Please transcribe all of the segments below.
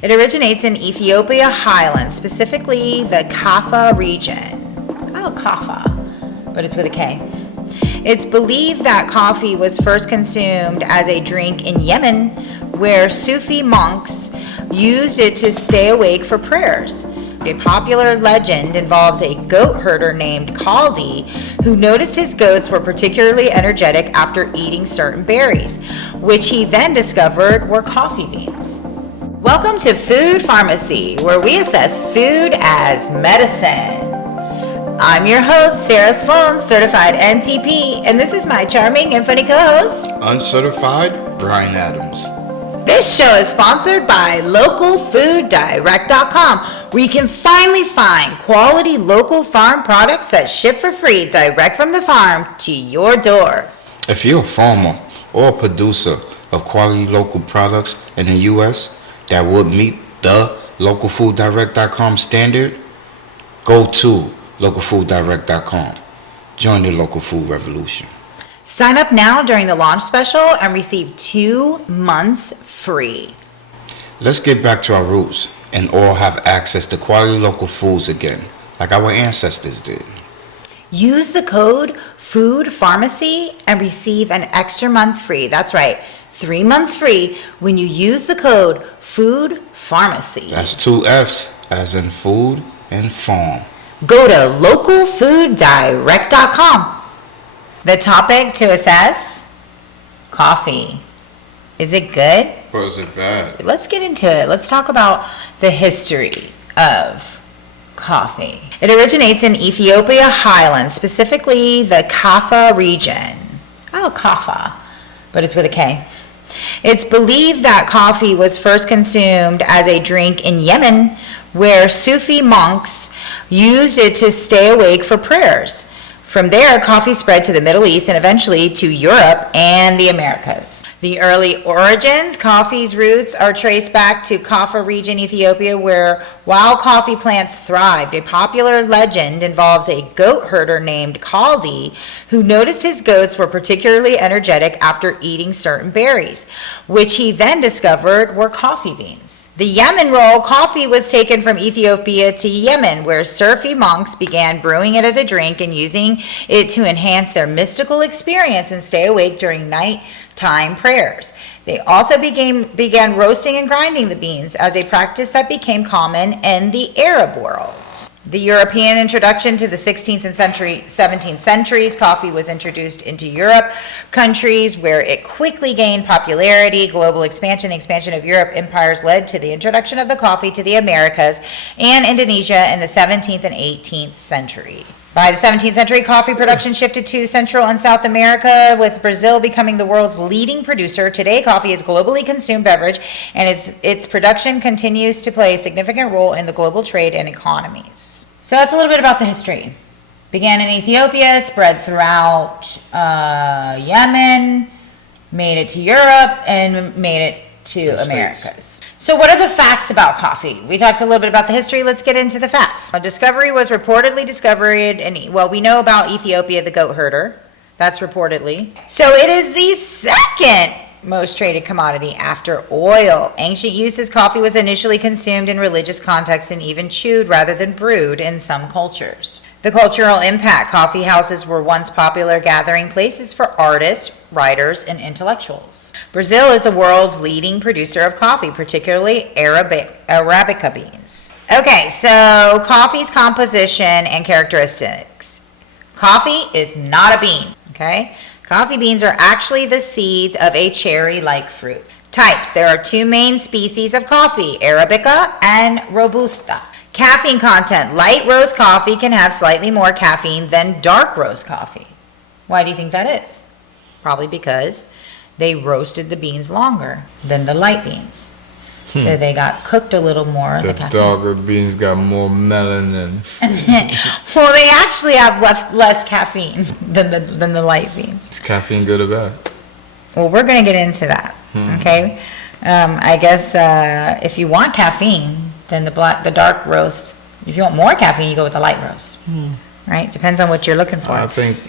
It originates in Ethiopia highlands, specifically the Kaffa region. Oh, Kaffa, but it's with a K. It's believed that coffee was first consumed as a drink in Yemen, where Sufi monks used it to stay awake for prayers. A popular legend involves a goat herder named Kaldi who noticed his goats were particularly energetic after eating certain berries, which he then discovered were coffee beans. Welcome to Food Farmacy, where we assess food as medicine. I'm your host, Sarah Sloan, certified NTP, and this is my charming and funny co-host, Uncertified Brian Adams. This show is sponsored by localfooddirect.com, where you can finally find quality local farm products that ship for free direct from the farm to your door. If you're a farmer or a producer of quality local products in the U.S. that would meet the localfooddirect.com standard, go to localfooddirect.com. Join the local food revolution. Sign up now during the launch special and receive 2 months free. Let's get back to our roots and all have access to quality local foods again, like our ancestors did. Use the code FOODPharmacy and receive an extra month free. That's right, 3 months free when you use the code FOODPharmacy. That's 2 F's, as in food and farm. Go to localfooddirect.com. The topic to assess, coffee. Is it good? Or is it bad? Let's get into it. Let's talk about the history of coffee. It originates in Ethiopia highlands, specifically the Kaffa region. Oh, Kaffa, but it's with a K. It's believed that coffee was first consumed as a drink in Yemen, where Sufi monks used it to stay awake for prayers. From there, coffee spread to the Middle East and eventually to Europe and the Americas. The early origins, coffee's roots are traced back to Kaffa region, Ethiopia, where wild coffee plants thrived. A popular legend involves a goat herder named Kaldi who noticed his goats were particularly energetic after eating certain berries, which he then discovered were coffee beans. The Yemen roll, coffee was taken from Ethiopia to Yemen, where Sufi monks began brewing it as a drink and using it to enhance their mystical experience and stay awake during nighttime prayers. They also began roasting and grinding the beans as a practice that became common in the Arab world. The European introduction to the 16th and 17th centuries, coffee was introduced into Europe countries where it quickly gained popularity. Global expansion, the expansion of Europe empires led to the introduction of the coffee to the Americas and Indonesia in the 17th and 18th century. By the 17th century, coffee production shifted to Central and South America, with Brazil becoming the world's leading producer. Today, coffee is a globally consumed beverage, and its production continues to play a significant role in the global trade and economies. So that's a little bit about the history. Began in Ethiopia, spread throughout Yemen, made it to Europe, and made it to Americas. So what are the facts about coffee? We talked a little bit about the history. Let's get into the facts. A discovery was reportedly discovered we know about Ethiopia, the goat herder. That's reportedly. So it is the second most traded commodity after oil. Ancient uses, coffee was initially consumed in religious contexts and even chewed rather than brewed in some cultures. The cultural impact. Coffee houses were once popular gathering places for artists, writers, and intellectuals. Brazil is the world's leading producer of coffee, particularly Arabica beans. Okay, so coffee's composition and characteristics. Coffee is not a bean, okay? Coffee beans are actually the seeds of a cherry-like fruit. Types. There are 2 main species of coffee, Arabica and Robusta. Caffeine content. Light roast coffee can have slightly more caffeine than dark roast coffee. Why do you think that is? Probably because they roasted the beans longer than the light beans. So they got cooked a little more. The darker beans got more melanin. Well, they actually have less caffeine than the light beans. Is caffeine good or bad? Well, we're going to get into that, okay? I guess if you want caffeine, then the dark roast. If you want more caffeine, you go with the light roast. Right? Depends on what you're looking for. I think,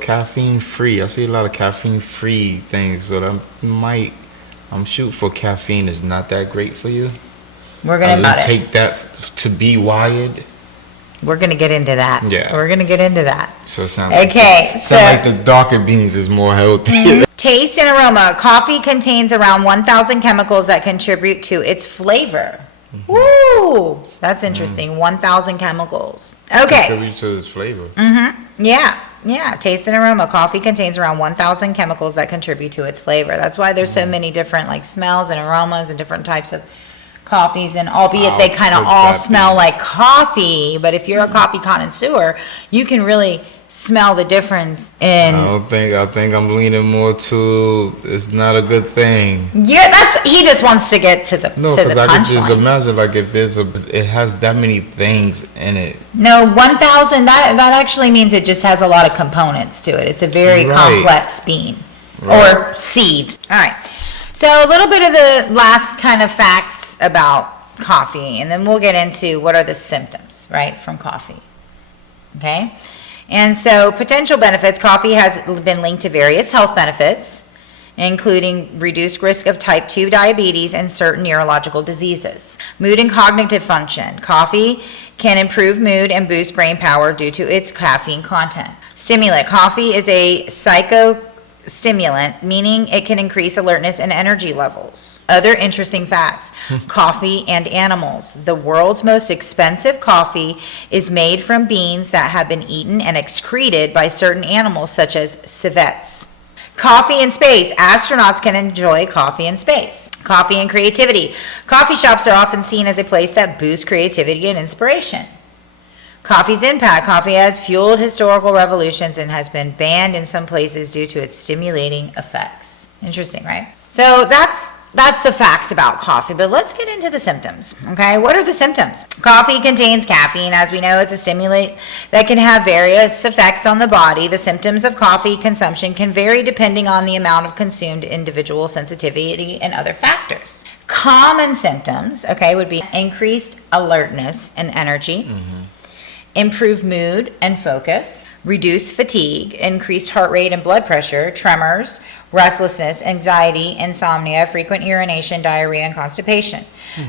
caffeine free. I see a lot of caffeine free things, so I'm shooting for caffeine is not that great for you. We're gonna about it. take that to be wired. We're gonna get into that. Yeah. We're gonna get into that. So it sounds Okay, like, so- sound like the darker beans is more healthy. Taste and aroma. Coffee contains around 1,000 chemicals that contribute to its flavor. Woo! That's interesting. 1,000 chemicals. Okay. Contributes to its flavor. Yeah. Taste and aroma. Coffee contains around 1,000 chemicals that contribute to its flavor. That's why there's so many different like smells and aromas and different types of coffees, and albeit they kind of could all that smell be? like coffee, but if you're a coffee connoisseur, you can really smell the difference in. I think I'm leaning more to it's not a good thing. Yeah, he just wants to get to the No, to the because I could just punchline. imagine like if it has that many things in it. No, 1,000. That actually means it just has a lot of components to it. It's a very Right. complex bean Right. or seed. All right. So a little bit of the last kind of facts about coffee, and then we'll get into what are the symptoms, right, from coffee. Okay. And so potential benefits, coffee has been linked to various health benefits, including reduced risk of type 2 diabetes and certain neurological diseases. Mood and cognitive function. Coffee can improve mood and boost brain power due to its caffeine content. Stimulant. Coffee is a psychostimulant, meaning it can increase alertness and energy levels. Other interesting facts. Coffee and animals. The world's most expensive coffee is made from beans that have been eaten and excreted by certain animals such as civets. Coffee in space. Astronauts can enjoy coffee in space. Coffee and creativity. Coffee shops are often seen as a place that boosts creativity and inspiration. Coffee's impact. Coffee has fueled historical revolutions and has been banned in some places due to its stimulating effects. Interesting, right? So that's the facts about coffee, but let's get into the symptoms, okay? What are the symptoms? Coffee contains caffeine. As we know, it's a stimulant that can have various effects on the body. The symptoms of coffee consumption can vary depending on the amount of consumed, individual sensitivity, and other factors. Common symptoms, okay, would be increased alertness and energy, improved mood and focus, reduced fatigue, increased heart rate and blood pressure, tremors, restlessness, anxiety, insomnia, frequent urination, diarrhea, and constipation.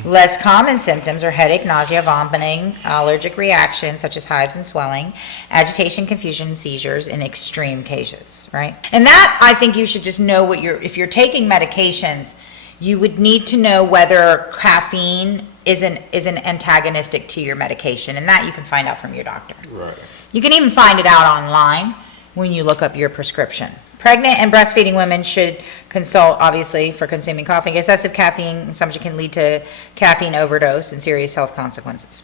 Less common symptoms are headache, nausea, vomiting, allergic reactions such as hives and swelling, agitation, confusion, seizures in extreme cases, right? And that, I think you should just know if you're taking medications, you would need to know whether caffeine is an antagonistic to your medication, and that you can find out from your doctor. Right. You can even find it out online when you look up your prescription. Pregnant and breastfeeding women should consult, obviously, for consuming coffee. Excessive caffeine consumption can lead to caffeine overdose and serious health consequences.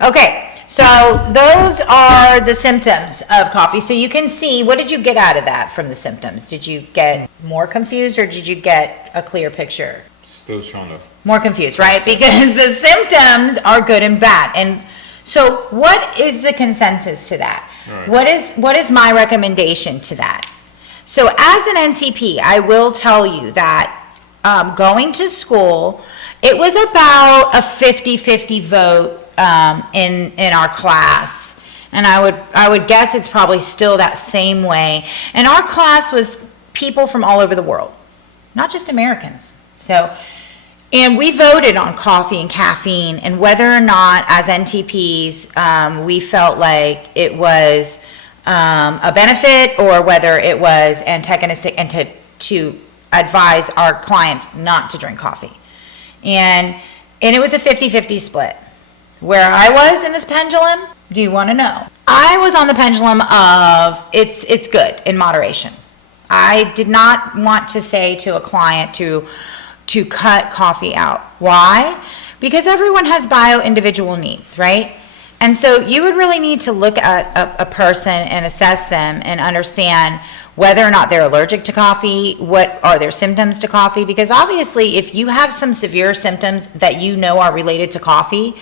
Okay, so those are the symptoms of coffee. So you can see, what did you get out of that from the symptoms? Did you get more confused or did you get a clear picture? Still trying to. More confused, right? Because the symptoms are good and bad. And so what is the consensus to that? Right. What is my recommendation to that? So as an NTP, I will tell you that going to school, it was about a 50-50 vote in our class. And I would guess it's probably still that same way. And our class was people from all over the world, not just Americans. And we voted on coffee and caffeine and whether or not as NTPs we felt like it was a benefit or whether it was antagonistic and to advise our clients not to drink coffee. And it was a 50-50 split. Where I was in this pendulum, do you want to know? I was on the pendulum of it's good in moderation. I did not want to say to a client to cut coffee out. Why? Because everyone has bio-individual needs, right? And so you would really need to look at a person and assess them and understand whether or not they're allergic to coffee, what are their symptoms to coffee, because obviously if you have some severe symptoms that you know are related to coffee,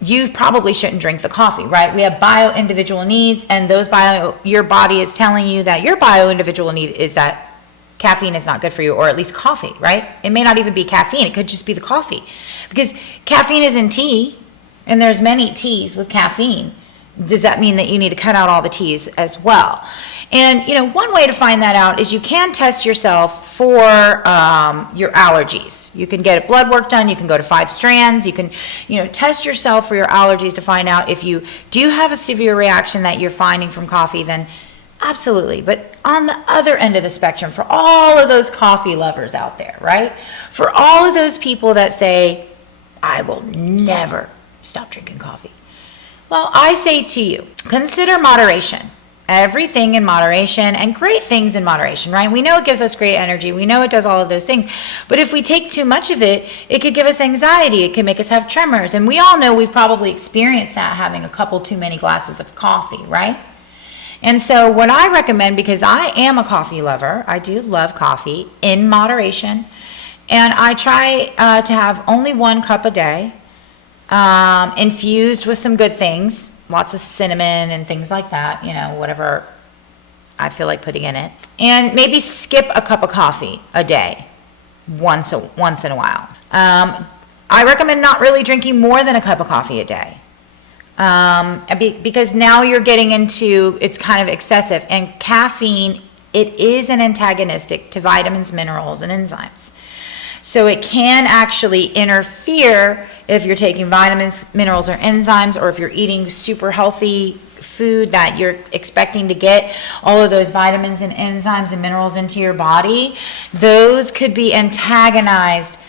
you probably shouldn't drink the coffee, right? We have bio-individual needs, and your body is telling you that your bio-individual need is that caffeine is not good for you, or at least coffee, right? It may not even be caffeine, it could just be the coffee. Because caffeine is in tea, and there's many teas with caffeine, does that mean that you need to cut out all the teas as well? And, one way to find that out is you can test yourself for your allergies. You can get blood work done. You can go to 5 strands. You can, test yourself for your allergies to find out if you do have a severe reaction that you're finding from coffee, then absolutely. But on the other end of the spectrum, for all of those coffee lovers out there, right? For all of those people that say, I will never stop drinking coffee. Well, I say to you, consider moderation. Everything in moderation, and great things in moderation, right? We know it gives us great energy. We know it does all of those things. But if we take too much of it, it could give us anxiety. It could make us have tremors. And we all know we've probably experienced that having a couple too many glasses of coffee, right? And so what I recommend, because I am a coffee lover, I do love coffee in moderation. And I try to have only 1 cup a day, infused with some good things, lots of cinnamon and things like that, whatever I feel like putting in it. And maybe skip a cup of coffee a day, once in a while. I recommend not really drinking more than a cup of coffee a day. Because now you're getting into, it's kind of excessive. And caffeine, it is an antagonistic to vitamins, minerals, and enzymes. So it can actually interfere if you're taking vitamins, minerals, or enzymes, or if you're eating super healthy food that you're expecting to get all of those vitamins and enzymes and minerals into your body. Those could be antagonized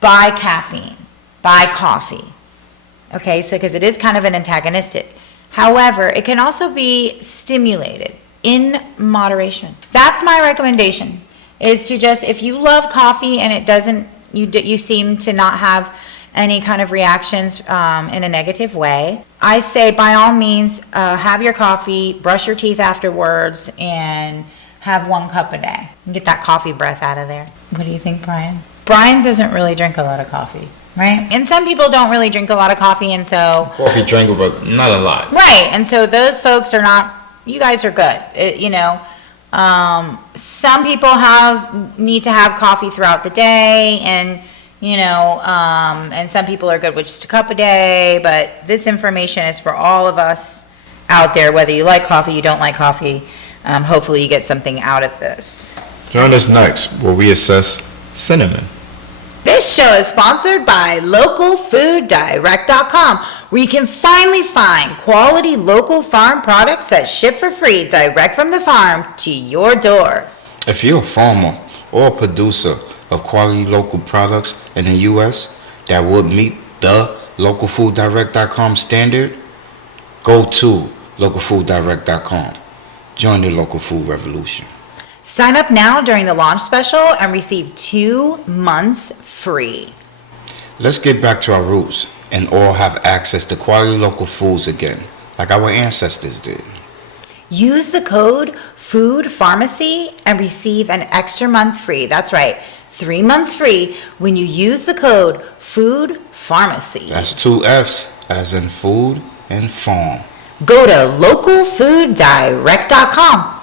by caffeine, by coffee. Okay, so because it is kind of an antagonistic. However, it can also be stimulated in moderation. That's my recommendation, is to just, if you love coffee and it doesn't, you seem to not have any kind of reactions in a negative way, I say by all means, have your coffee, brush your teeth afterwards, and have 1 cup a day. Get that coffee breath out of there. What do you think, Brian? Brian doesn't really drink a lot of coffee, right? And some people don't really drink a lot of coffee, and so... Coffee drinker, but not a lot. Right, and so those folks are not, you guys are good, some people need to have coffee throughout the day, and and some people are good with just a cup a day, but this information is for all of us out there, whether you like coffee, you don't like coffee. Hopefully you get something out of this. Join us next, where we assess cinnamon. This show is sponsored by localfooddirect.com, where you can finally find quality local farm products that ship for free direct from the farm to your door. If you're a farmer or a producer of quality local products in the U.S. that would meet the localfooddirect.com standard, go to localfooddirect.com. Join the local food revolution. Sign up now during the launch special and receive 2 months free. Let's get back to our roots and all have access to quality local foods again, like our ancestors did. Use the code FOODPharmacy and receive an extra month free. That's right, 3 months free when you use the code FOODPharmacy. That's 2 F's, as in food and farm. Go to localfooddirect.com.